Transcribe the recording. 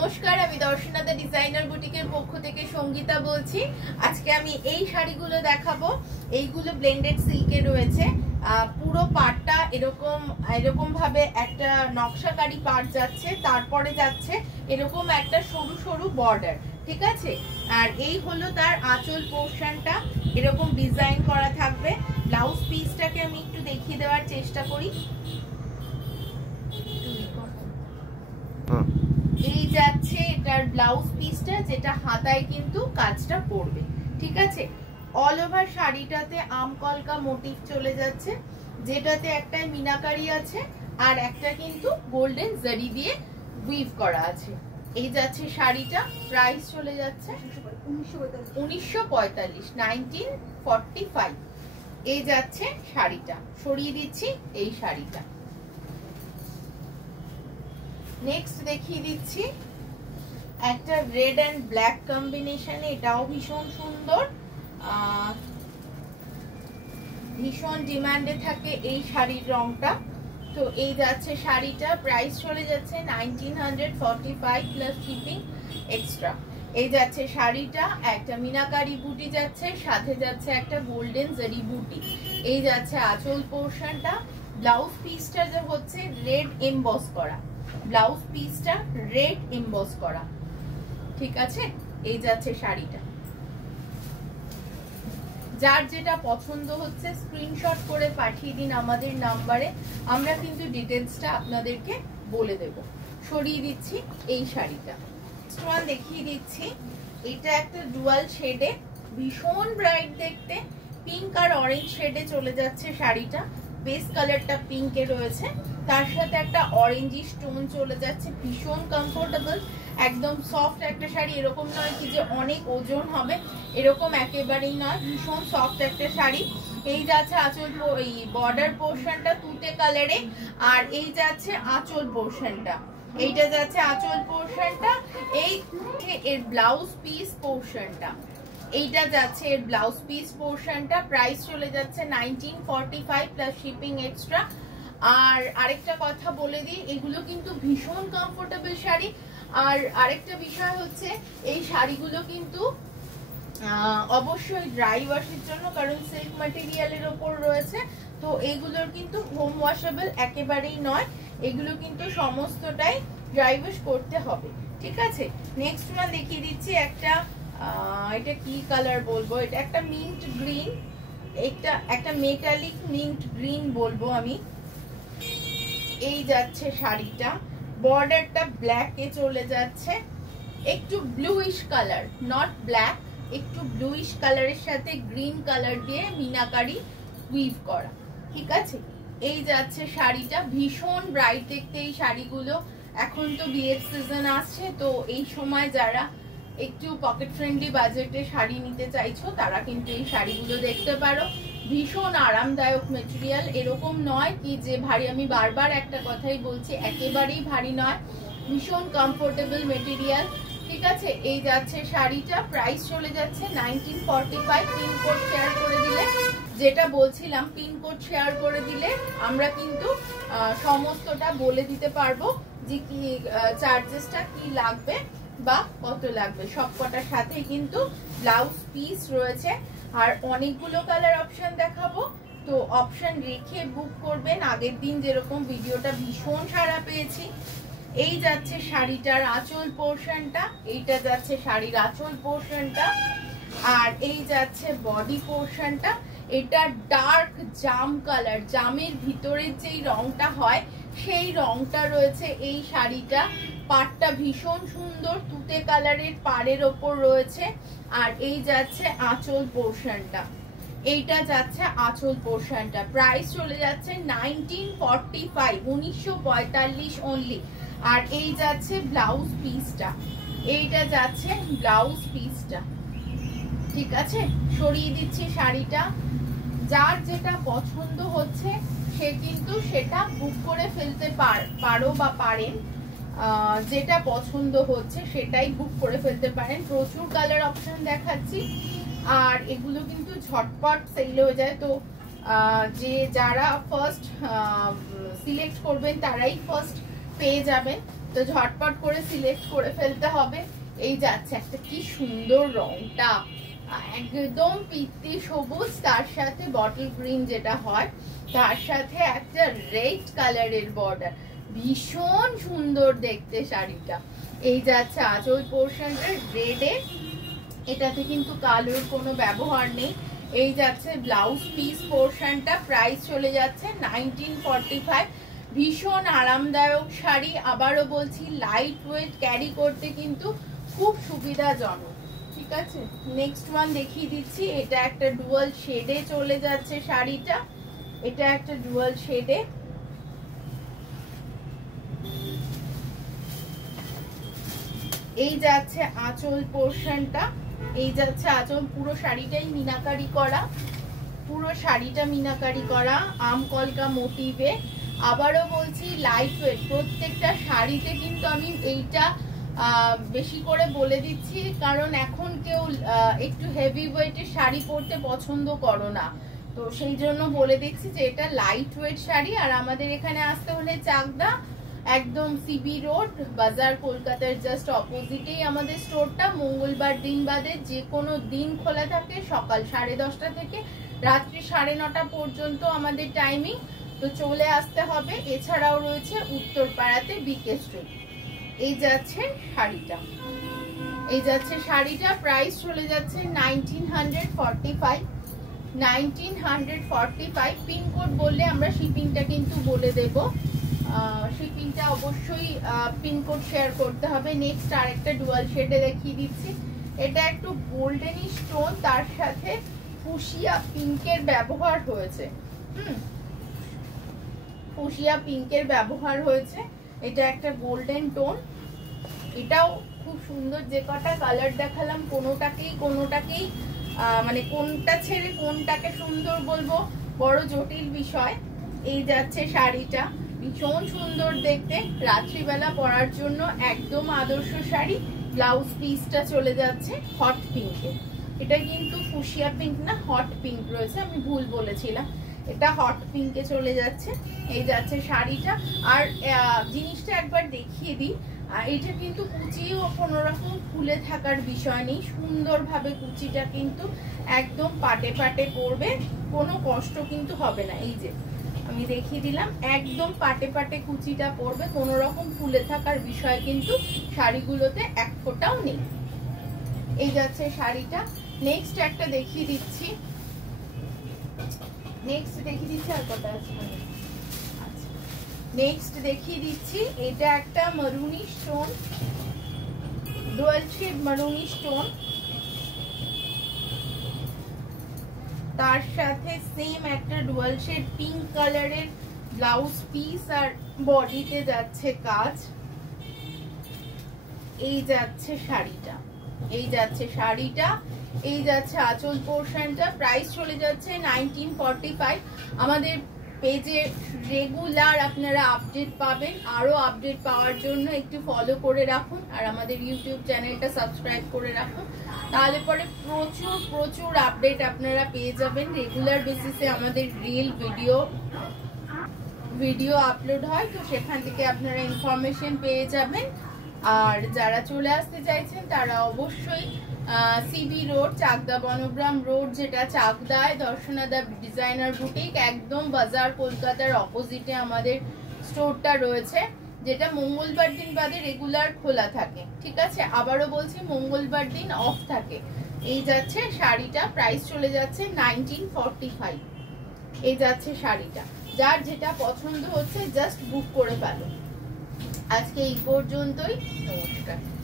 নমস্কার, আমি দর্শনাদা ডিজাইনার বুটিকের পক্ষ থেকে সঙ্গীতা বলছি। আজকে আমি এই শাড়িগুলো দেখাবো। এইগুলো ব্লেন্ডেড সিল্কে রয়েছে। পুরো পাড়টা এরকম ভাবে একটা নকশাকারী পাড় যাচ্ছে, তারপরে যাচ্ছে এরকম একটা সরু সরু বর্ডার, ঠিক আছে। আর এই হলো তার আঁচল পোর্শনটা, এরকম ডিজাইন করা থাকবে। ব্লাউজ পিসটাকে আমি একটু দেখিয়ে দেওয়ার চেষ্টা করি। এই যাচ্ছে এটার ব্লাউজ পিসটা, যেটা হাতায় কিন্তু কাজটা পড়বে, ঠিক আছে। অল ওভার শাড়িটাতে আমকলকা মোটিভ চলে যাচ্ছে, যেটাতে একটা মিনাকারি আছে আর একটা কিন্তু গোল্ডেন জারি দিয়ে উইভ করা আছে। এই যাচ্ছে শাড়িটা, প্রাইস চলে যাচ্ছে 1945। এই যাচ্ছে শাড়িটা, সরিয়ে দিচ্ছি এই শাড়িটা। নেক্সট দেখিয়ে দিচ্ছি একটা রেড এন্ড ব্ল্যাক কম্বিনেশনে, এটাও ভীষণ সুন্দর, ভীষণ ডিমান্ডে থাকে এই শাড়ির রংটা। তো এই যাচ্ছে শাড়িটা, প্রাইস চলে যাচ্ছে 1945 প্লাস শিপিং এক্সট্রা। এই যাচ্ছে শাড়িটা, একটা মিনাকারি বুটি যাচ্ছে, সাথে যাচ্ছে একটা গোল্ডেন জারি বুটি। এই যাচ্ছে আঁচল পোর্শনটা। ব্লাউজ পিসটা যে হচ্ছে রেড এমবস করা, ব্লাউজ পিসটা রেড এমবস করা, ঠিক আছে। এই যাচ্ছে শাড়িটা। যার যেটা পছন্দ হচ্ছে স্ক্রিনশট করে পাঠিয়ে দিন আমাদের নাম্বারে, আমরা কিন্তু ডিটেলসটা আপনাদেরকে বলে দেব। সরিয়ে দিচ্ছি এই শাড়িটা। নেক্সট ওয়ান দেখিয়ে দিচ্ছি, এটা একটা ডুয়াল শেডে, ভীষণ ব্রাইট দেখতে, পিঙ্ক আর অরেঞ্জ শেডে চলে যাচ্ছে শাড়িটা। বেস কালারটা পিঙ্কে রয়েছে, তার সাথে একটা অরেঞ্জিশ টোন চলে যাচ্ছে, ভীষণ কমফোর্টেবল, একদম সফট একটা শাড়ি। এরকম নয় কি যে অনেক ওজন হবে, এরকম একেবারেই নয়, ভীষণ সফট একটা শাড়ি। এই যাচ্ছে আঁচল, এই বর্ডার পোর্শনটা তুতে কালারে, আর এই যাচ্ছে আঁচল পোর্শনটা, এইটা যাচ্ছে আঁচল পোর্শনটা। এই এর ব্লাউজ পিস পোর্শনটা, এইটা যাচ্ছে এর ব্লাউজ পিস পোর্শনটা। প্রাইস চলে যাচ্ছে 1945 প্লাস শিপিং এক্সট্রা। আর আরেকটা কথা বলে দিই, এগুলো কিন্তু ভীষণ কমফোর্টেবল শাড়ি। আর আরেকটা বিষয় হচ্ছে, এই শাড়িগুলো কিন্তু অবশ্যই ড্রাই ওয়াশের জন্য, কারণ সিল্ক ম্যাটেরিয়ালের ওপর রয়েছে, তো এগুলোর কিন্তু হোম ওয়াশেবল একেবারেই নয়, এগুলো কিন্তু সমস্তটাই ড্রাই ওয়াশ করতে হবে, ঠিক আছে। নেক্সট ওয়ান দেখিয়ে দিচ্ছি একটা, এটা কি কালার বলবো, এটা একটা মিন্ট গ্রিন, একটা মেটালিক মিন্ট গ্রিন বলবো আমি। এই যাচ্ছে শাড়িটা, বর্ডারটা ব্ল্যাকে চলে যাচ্ছে, একটু ব্লুইশ কালার, নট ব্ল্যাক, একটু ব্লুইশ কালারের সাথে গ্রিন কালার দিয়ে মিনাকারি উইভ করা, ঠিক আছে। এই যাচ্ছে শাড়িটা, ভীষণ ব্রাইট দেখতে এই শাড়িগুলো। এখন তো বিয়ের সিজন আসছে, তো এই সময় যারা একটু পকেট ফ্রেন্ডলি বাজেটে শাড়ি নিতে চাইছো, তারা কিন্তু এই শাড়িগুলো দেখতে পারো। ভীষণ আরামদায়ক মেটেরিয়াল, এরকম নয় কি যে ভারী, আমি বারবার একটা কথাই বলছি, একেবারেই ভারী নয়, ভীষণ কমফোর্টেবল মেটেরিয়াল, ঠিক আছে। এই যাচ্ছে শাড়িটা, প্রাইস চলে যাচ্ছে 1945। পিনকোড শেয়ার করে দিলে, যেটা বলছিলাম, পিনকোড শেয়ার করে দিলে আমরা কিন্তু সমস্তটা বলে দিতে পারবো যে কি চার্জেসটা কি লাগবে বা কত লাগবে। সবকটার সাথে কিন্তু ব্লাউজ পিস রয়েছে। আর অনেকগুলো কালার অপশন দেখাবো, তো অপশন রেখে বুক করবেন। আগের দিন যেরকম ভিডিওটা ভীষণ সাড়া পেয়েছি। এই যাচ্ছে শাড়িটার আঁচল পোর্শনটা, এইটা যাচ্ছে শাড়ির আঁচল পোর্শনটা, আর এই যাচ্ছে বডি পোর্শনটা। এটা ডার্ক জাম কালার, জামের ভিতরের যেই রংটা হয় সেই রংটা রয়েছে এই শাড়িটা। পাড়টা ভীষণ সুন্দর, তুতে কালারের পাড়ের ওপর রয়েছে। আর এই যাচ্ছে আঁচল পোর্শনটা, এইটা যাচ্ছে আঁচল পোর্শনটা। প্রাইস চলে যাচ্ছে 1945, 1945 অনলি। আর এই যাচ্ছে ব্লাউজ পিসটা, এইটা যাচ্ছে ব্লাউজ পিসটা, ঠিক আছে। সরিয়ে দিচ্ছি শাড়িটা। যার যেটা পছন্দ হচ্ছে সে কিন্তু সেটা বুক করে ফেলতে পারো বা পারেন, যেটা পছন্দ হচ্ছে সেটাই বুক করে ফেলতে পারেন। প্রচুর কালার অপশন দেখাচ্ছি, আর এগুলো কিন্তু ঝটপট সেল হয়ে যায়। তো যারা ফার্স্ট সিলেক্ট করবেন তারাই ফার্স্ট পেয়ে যাবেন। তো ঝটপট করে সিলেক্ট করে ফেলতে হবে। এই যাচ্ছে একটা কি সুন্দর রংটা, একদম পিত্তি সবুজ, তার সাথে বটল গ্রিন যেটা হয়, তার সাথে একটা রেড কালারের বর্ডার, ভীষণ সুন্দর দেখতে শাড়িটা। এই যাচ্ছে আঁচল পোর্শনটা রেডে, এটাতে কিন্তু কালোর কোনো ব্যবহার নেই। এই যাচ্ছে ব্লাউজ পিস পোর্শনটা, প্রাইস চলে যাচ্ছে 1945। ভীষণ আরামদায়ক শাড়ি, আবারও বলছি লাইট ওয়েট, ক্যারি করতে কিন্তু খুব সুবিধাজনক। ঠিক আছে, নেক্সট ওয়ান দেখিয়ে দিচ্ছি। এটা একটা ডুয়াল শেডে চলে যাচ্ছে শাড়িটা, এটা একটা ডুয়াল শেডে। এই যাচ্ছে আঁচল পোর্শনটা, এই যাচ্ছে আঁচল, পুরো শাড়িটাই মিনাকারি করা, পুরো শাড়িটা মিনাকারি করা আম কলকা মোটিভে। আবারও বলছি লাইট ওয়েট, প্রত্যেকটা শাড়িতে কিন্তু আমি এইটা বেশি করে বলে দিচ্ছি, কারণ এখন কেউ একটু হেভি ওয়েটের শাড়ি পরতে পছন্দ করো না, তো সেই জন্য বলে দিচ্ছি যে এটা লাইট ওয়েট শাড়ি। আর আমাদের এখানে আসতে হলে চাকদা, একদম সিবি রোড বাজার, কলকাতার জাস্ট অপোজিটেই আমাদের স্টোরটা। মঙ্গলবার দিন বাদে যে কোনো দিন খোলা থাকে, সকাল 10:30 থেকে রাত্রি 9:30 পর্যন্ত আমাদের টাইমিং, তো চলে আসতে হবে। এছাড়াও রয়েছে উত্তরপাড়াতে বিকে স্ট্রিট। এই যাচ্ছে শাড়িটা, এই যাচ্ছে শাড়িটা, প্রাইস চলে যাচ্ছে 1945। 1945 পিনকোড বললে আমরা শিপিংটা কিন্তু বলে দেব, শিপিংটা অবশ্যই পিনকোড শেয়ার করতে হবে। নেক্সট আরেকটা ডুয়াল শেডে দেখিয়ে দিচ্ছি। এটা একটু গোল্ডেনিশ টোন, তার সাথে ফুশিয়া পিঙ্কের ব্যবহার হয়েছে। ফুশিয়া পিঙ্কের ব্যবহার হয়েছে, এটা একটা গোল্ডেন টোন, এটাও খুব সুন্দর। যে কটা কালার দেখালাম কোনোটাকেই মানে কোনটা ছেড়ে কোনটাকে সুন্দর বলবো বড় জটিল বিষয়। এই যাচ্ছে শাড়িটা, ভীষণ সুন্দর দেখতে, রাত্রিবেলা পরার জন্য একদম আদর্শ শাড়ি। ব্লাউজ পিসটা চলে যাচ্ছে হট পিঙ্কে, এটা কিন্তু ফুশিয়া পিঙ্ক না, হট পিঙ্ক রয়েছে, আমি ভুল বলেছিলাম, এটা হট পিঙ্কে চলে যাচ্ছে। এই যাচ্ছে শাড়িটা। আর জিনিসটা একবার দেখিয়ে দিই, এটা কিন্তু কুচিও কোনো রকম খুলে থাকার বিষয় নেই, সুন্দরভাবে কুচিটা কিন্তু একদম পাটে পাটে পড়বে, কোনো কষ্ট কিন্তু হবে না। এই যে আমি দেখিয়ে দিলাম, একদম পাটে পাটে কুচিটা পড়বে, কোনো রকম ফুলে থাকার বিষয় কিন্তু শাড়িগুলোতে এক ফোঁটাও নেই। এই যাচ্ছে শাড়িটা। নেক্সট একটা দেখিয়ে দিচ্ছি, আর কটা আছে, নেক্সট দেখিয়ে দিচ্ছি। এটা একটা মারুনিশ টোন, ডুয়াল শেড মারুনিশ টোন, তার সাথে সেম একটা ডুয়াল শেড পিঙ্ক কালারের ব্লাউজ পিস, আর বডিতে যাচ্ছে কাজ। এই যাচ্ছে শাড়িটা, এই যাচ্ছে শাড়িটা, এই যাচ্ছে আঁচল পোর্শনটা। প্রাইস চলে যাচ্ছে 1945। আমাদের পেজে রেগুলার আপনারা আপডেট পাবেন, আরো আপডেট পাওয়ার জন্য একটু ফলো করে রাখুন, আর আমাদের ইউটিউব চ্যানেলটা সাবস্ক্রাইব করে রাখুন, তাহলে পরে প্রচুর প্রচুর আপডেট আপনারা পেয়ে যাবেন। রেগুলার বেসিসে আমাদের রিল ভিডিও আপলোড হয়, তো সেখান থেকে আপনারা ইনফরমেশন পেয়ে যাবেন। আর যারা চলে আসতে চাইছেন তারা অবশ্যই সিবি রোড, চাকদা বনগ্রাম রোড, যেটা চাকদায় দর্শনাদা ডিজাইনার বুটিক, একদম বাজার কলকাতার অপোজিটে আমাদের স্টোরটা রয়েছে, যেটা মঙ্গলবার দিন বাদে রেগুলার খোলা থাকে। ঠিক আছে, আবারও বলছি মঙ্গলবার দিন অফ থাকে। এই যাচ্ছে শাড়িটা, প্রাইস চলে যাচ্ছে 1945। এই যাচ্ছে শাড়িটা, যার যেটা পছন্দ হচ্ছে জাস্ট বুক করে ফেলো। আজকে এই পর্যন্তই, নমস্কার।